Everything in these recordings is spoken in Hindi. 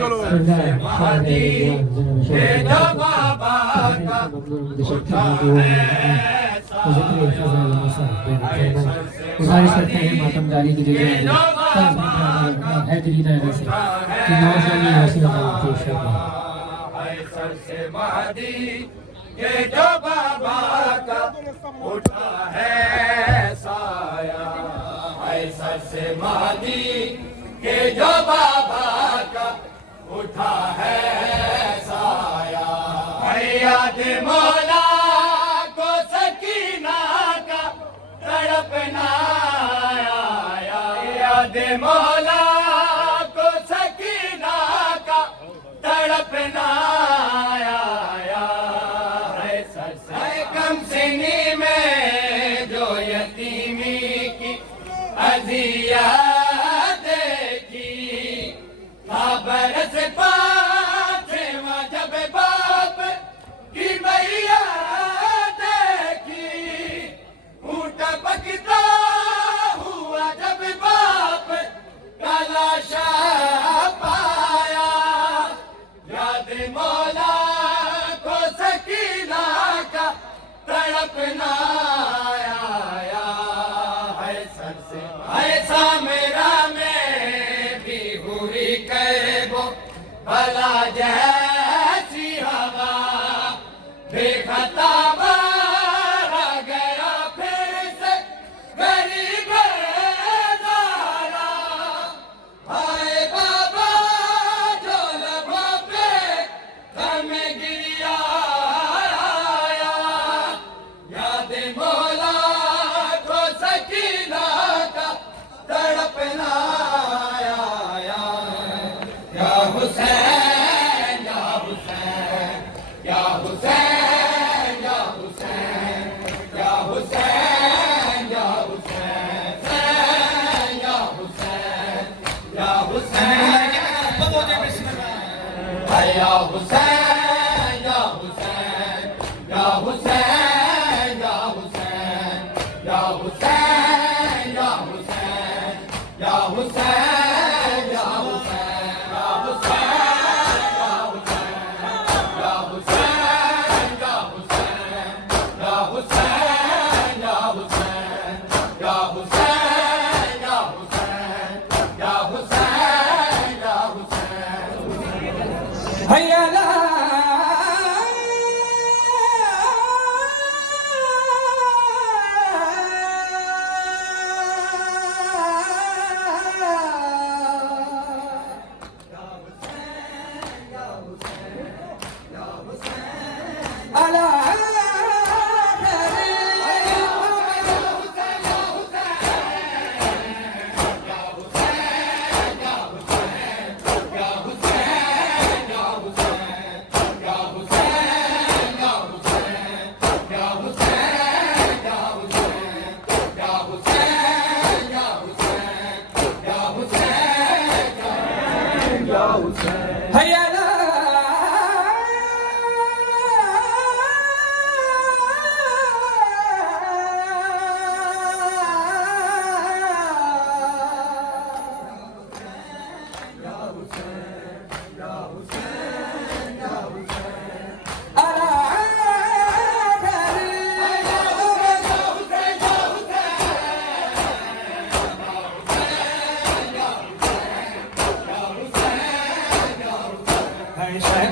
चलो गुजारिश करते हैं मातम जारी की जगह है दिली दायरा से कि नौजवानी हौसला पेश करना ये जो बाबा का उठा है साया ऐसा से महादी के जो बाबा का उठा है साया याद मौला को सकीना का तड़पना आया याद मौला को सकीना का तड़पना देखी बरस पाछवा जब बाप की मैया देखी ऊँट पकता हुआ जब बाप का लाशा पाया याद मौला को सकीना का तड़पना ऐसा मेरा में भी हुई कैबो भला जैसी हवा बेखता मारा गया फिर से गरीब दारा हाय बाबा जो लबों पे हमें गिरिया आया याद मौला को सकीना तड़पना आया या हुसैन या हुसैन या हुसैन या हुसैन या हुसैन या हुसैन या हुसैन या हुसैन या हुसैन या हुसैन या हुसैन या हुसैन या हुसैन या हुसैन या हुसैन या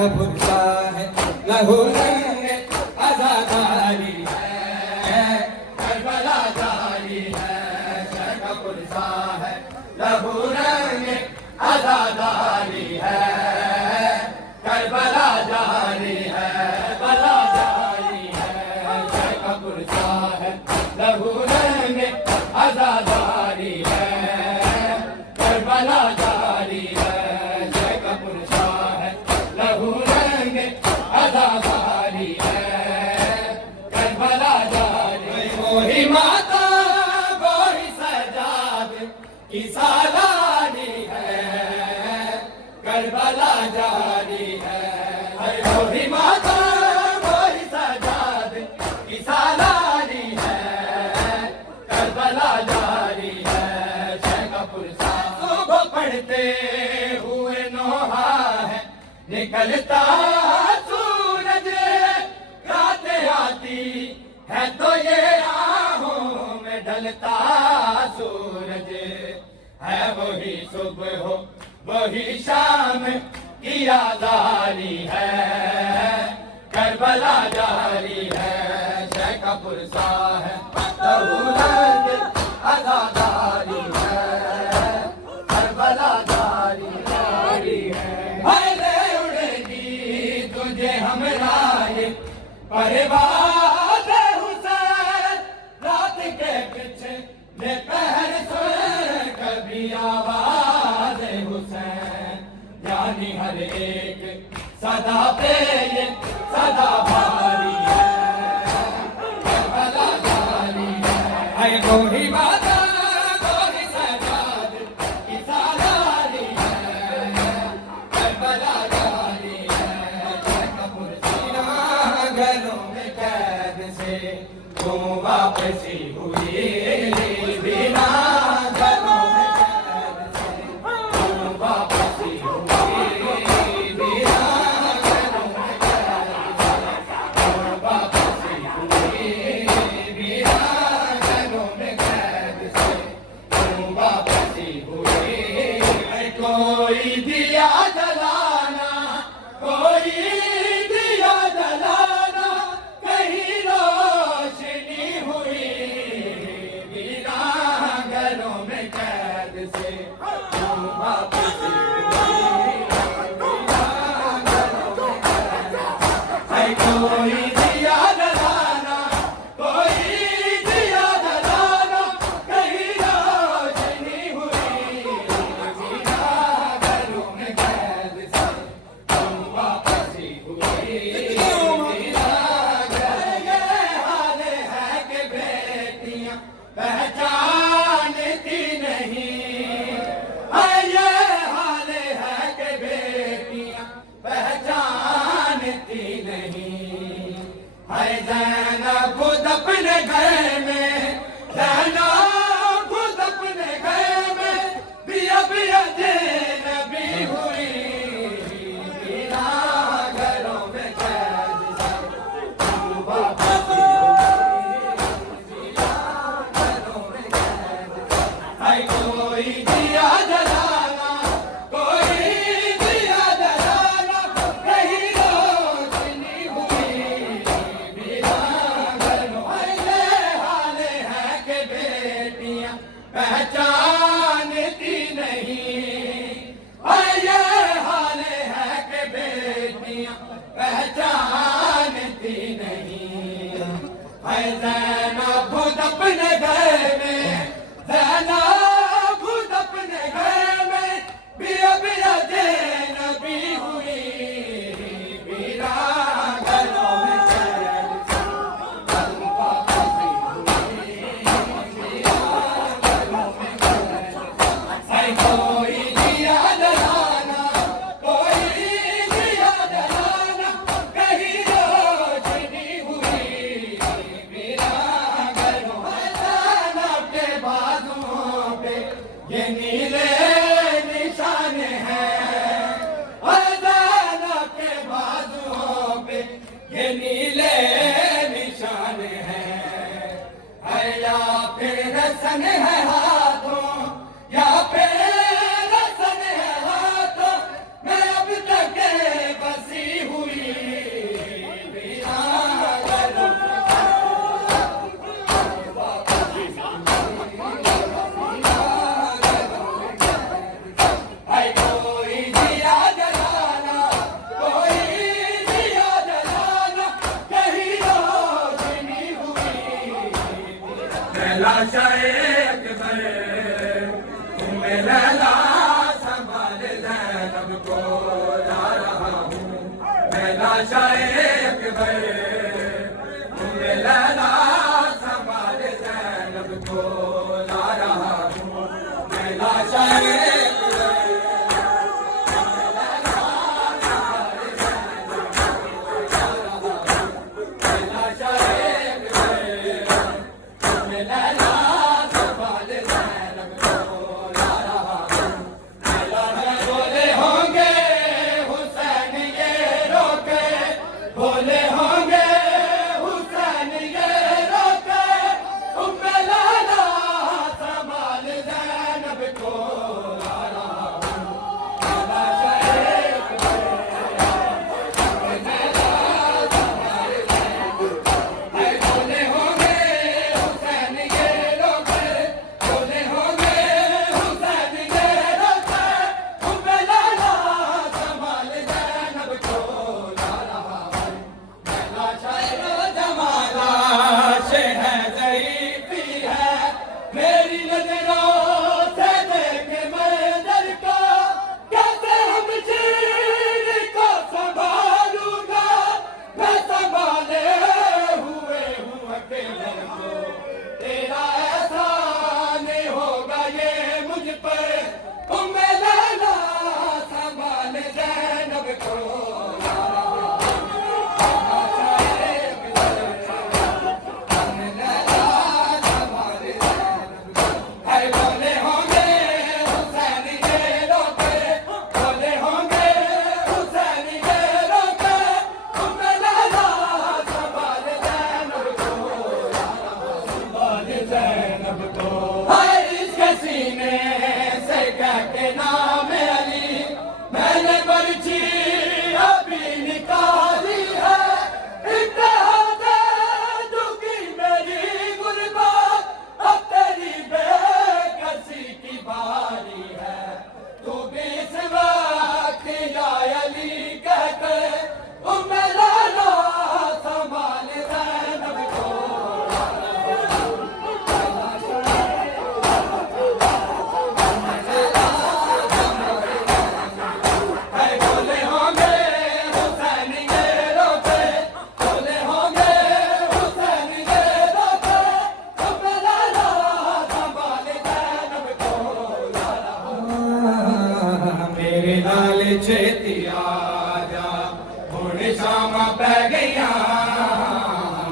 भुलता है लहू रंग आजादारी है करबला जारी है शर्क पुरसा है लहू रंग आजादारी है करबला जारी है बला जारी है शर्क पुरसा है लहू रंग आजादारी है करबला जारी है शर्क पुरसा है लहू रंग आजादारी निकलता सूरज रात आती है तो ये आहों में ढलता सूरज है वही सुबह हो वही शाम की आजारी है करबला जारी है शह का पुरसा है आजादारी है करबला जारी है भले उड़ेगी तुझे हमराए परवाज़ हुसैन रात के पीछे ले पहर सुन कभी आवाज़ हुसैन यानी हर एक सदा पे ये सदा भारी है करबला जारी है आए गोरी बाबा गोरी सजाद की सालारी है करबला जारी है कपूर सीना घरों में कैद से तू वापसी हुई बिना घरों में कैद से तू वापसी हुई बिना घरों में कैद से तू वापसी हुई बिना घरों में कैद से तू वापसी हुई कोई दिया जलाना कोई दिया जलाना कहीं रोशनी हुई बिना घरों में कैद से तू वापसी हुई बिना घरों में कैद से है कोई दिया जलाना कोई दिया जलाना कहीं रोशनी हुई बिना घरों में कैद से तू वापसी हुई बिना ये हाल है कि बेटियां पहचानती नहीं ये हाल है कि बेटियां पहचानती नहीं है ज़ैनब खुद अपने घर में ज़ैनब खुद अपने घर में बिया बिया ज़ैनबी हुई बिना घरों में कैद से तू वापसी हुई बिना घरों में कैद से है कोई दिया जलाना कोई दिया जलाना कहीं रोशनी हुई बिना घरों ये हाल है कि बेटियां पहचानती नहीं ये हाल है कि बेटियां पहचानती नहीं है ज़ैनब खुद अपने घर में ज़ैनब खुद अपने घर में बिया बिया ज़ैनबी हुई बिना घरों में कैद से तू वापसी हुई बिना घरों में कैद से है कोई दिया जलाना कोई दिया जलाना कहीं रोशनी हुई बिना घरों में ज़ैनब के बाजुओं पे ये नीले निशान हैं ज़ैनब के बाजुओं पे ये नीले निशान हैं या फिर रसन है हाथों या फिर रसन है हाथों मैं अब तक बसी हुई बिना घरों में है कोई दिया जलाना कोई दिया जलाना कहीं रोशनी हुई लैला शायक तुम्हें लैला संभाल ज़ैनब को ला रहा हूँ लैला शायक तुम्हें लैला संभाल ज़ैनब को ला रहा हूँ लैला शायक बोले होंगे हुसैन ये छेती आजा हुण शामां पै गईयां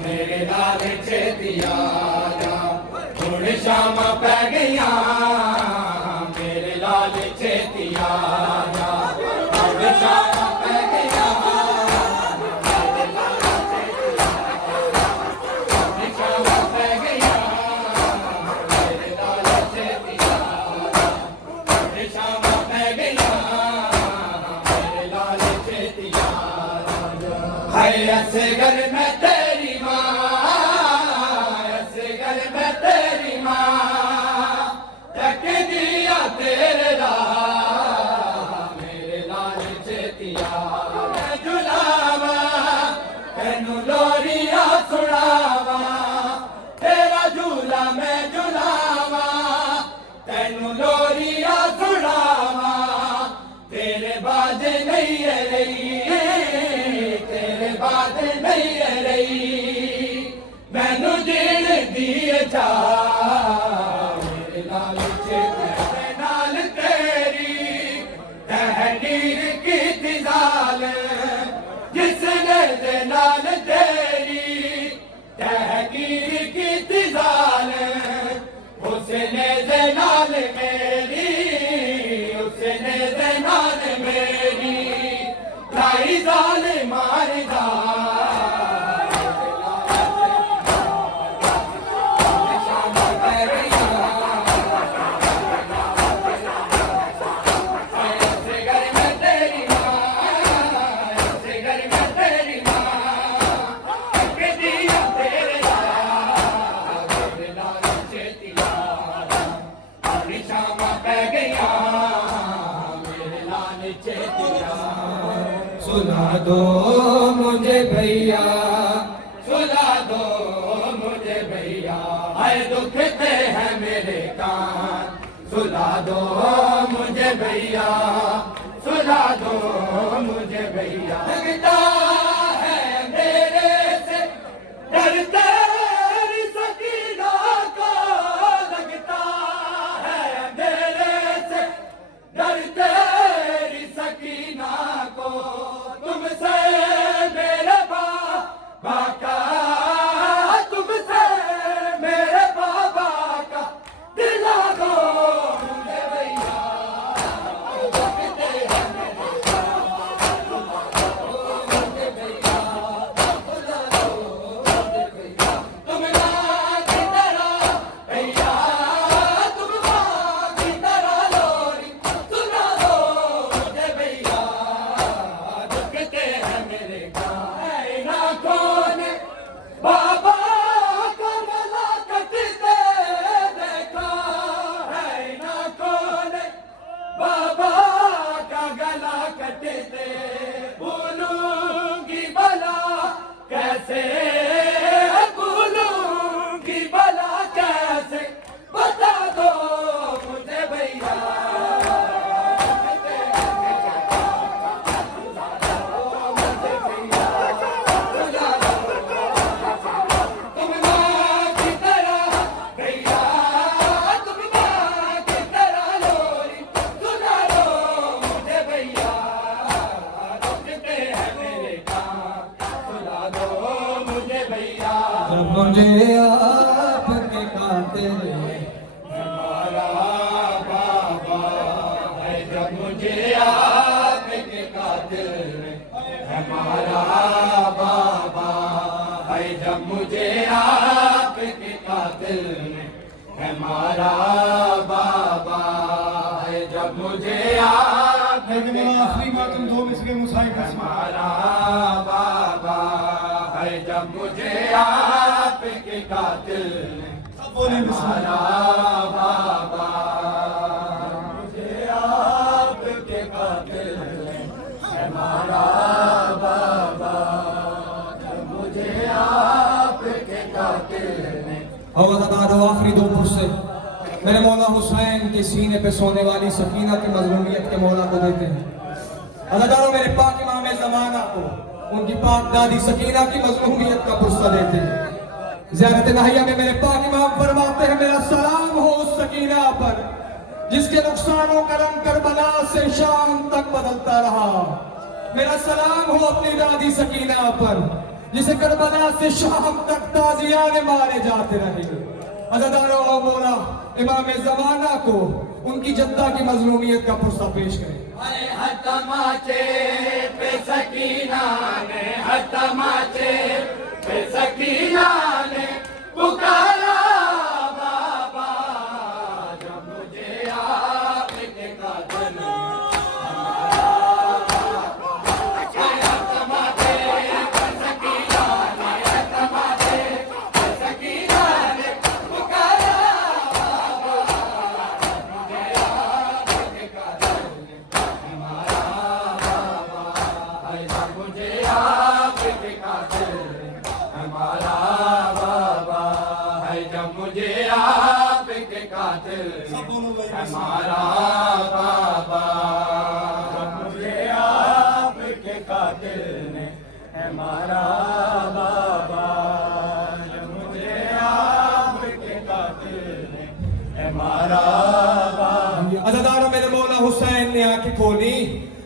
मेरे लाल छेती आजा हुण शामां पै गईयां मेरे लाल छेती आजा हुण शामां पै गईयां असगर में तेरी माँ असगर में तेरी माँ तक दिया तेरे राह मेरे लाल चेतिया मैं झुलावा तेनू लोरिया सुनावा तेरा झूला मैं झुलावा तेनू लोरिया सुनावा तेरे बाजे नहीं है रही बात नहीं रही मैनू जीण दिए जा मेरे लाल चेते नाल तेरी तहरीर की तिजाल जिसने दे नाल तेरी तहरीर की तिजाल उसने दे नाल मेरी उसने दे नाल मेरी लाई जाल मारदा सुला दो मुझे भैया सुला दो मुझे भैया आए दुखते हैं मेरे कान सुला दो मुझे भैया सुला दो मुझे भैया लगता है मेरे से डरते सकीना को लगता है मेरे से डरते सकीना को तुमसे मेरे बाबा का तुमसे मेरे बाबा का दिला दो मुझे भैया तुम माँ की तरह भैया तुम माँ की तरह लोरी सुना दो मुझे भैया दुखते हैं मेरे गाय ना कौन बाबा का गला कटते देखा है ना कौन बाबा का गला कटते भूलूंगी भला कैसे भूलूंगी भला कैसे बता दो मुझे भैया तुम माँ की तरह भैया तुम माँ की तरह लोरी सुना दो मुझे भैया दुखते हैं मेरे कान सुना दो मुझे भैया जब मुझे आपके कातिल हमारा बाबा है जब मुझे आपके कातिल हमारा बाबा है जब मुझे आपके कातिल हमारा बाबा है जब मुझे आपके आखिरी मातम दो में से मुसाहिब हमारा बाबा है जब मुझे आपके कातिल हमारा बाबा मुझे आपके कातिल हमारा बाबा जब मुझे आपके कातिल और बता दो आखिरी दो पुरसे मेरे मौला हुसैन के सीने पे सोने वाली सकीना की मजलूमियत के मौला को देते हैं। अदादारों मेरे पाक इमाम ज़माना को उनकी पाक दादी सकीना की मजलूमियत का पुरसा देते हैं। ज़ियारत नाहिया में मेरे पाक इमाम फरमाते हैं मेरा सलाम हो उस सकीना पर जिसके नुकसानों का रंग करबला से शाम तक बदलता रहा। मेरा सलाम हो अपनी दादी सकीना पर, जिसे करबला से शाम तक ताजियाने मारे जाते रहे। अज़ादारों और मौला इमाम ज़माना को उनकी जद्दा की मजलूमियत का पुरसा पेश करें। तमाचे पे सकीना ने, तमाचे पे सकीना ने पुकारा बाबा, जब मुझे आपके कातिल मुझे आपके कातिल हमारा बाबा, मुझे आपके कातिल ने हमारा बाबा, मुझे आपके कातिल ने हमारा बाबा। अज़ादारों, मेरे मौला हुसैन ने आंखें खोली।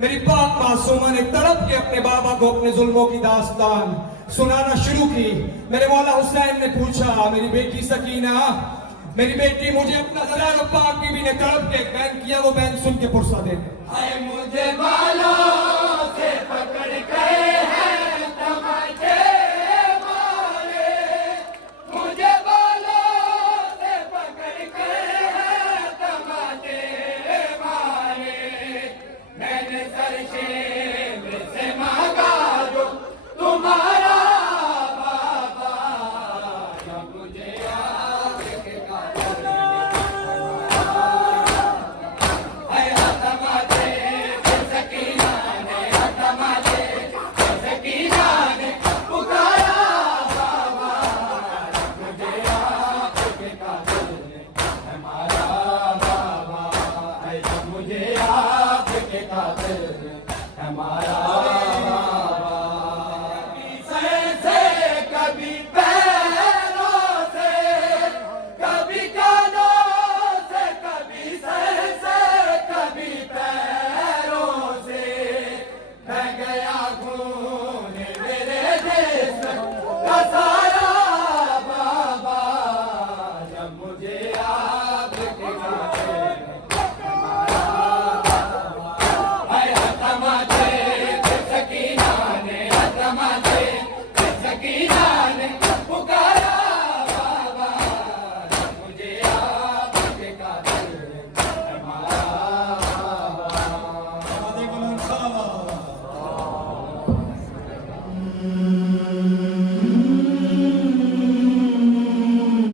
मेरी पाक मासूमा ने तड़प के अपने बाबा को अपने जुल्मों की दास्तान सुनाना शुरू की। मेरे मौला हुसैन ने पूछा, मेरी बेटी सकीना, मेरी बेटी, मुझे अपना ज़लाल पाक बीबी ने तड़प के एक बैन किया, वो बैन सुन के पुरसा दे। मुझे बालों से पकड़ गए हैं तमाचे मारे, मुझे बालों से पकड़ गए हैं तमाचे मारे, मैंने सरशेर से मांगा जो तुम्हारा हमारा सर से कभी पैरों से, कभी कानों से, कभी सर से कभी पैरों से, बह गया खून मेरे जिस्म का सारा बाबा, जब मुझे आपके कातिल हमारा बाबा,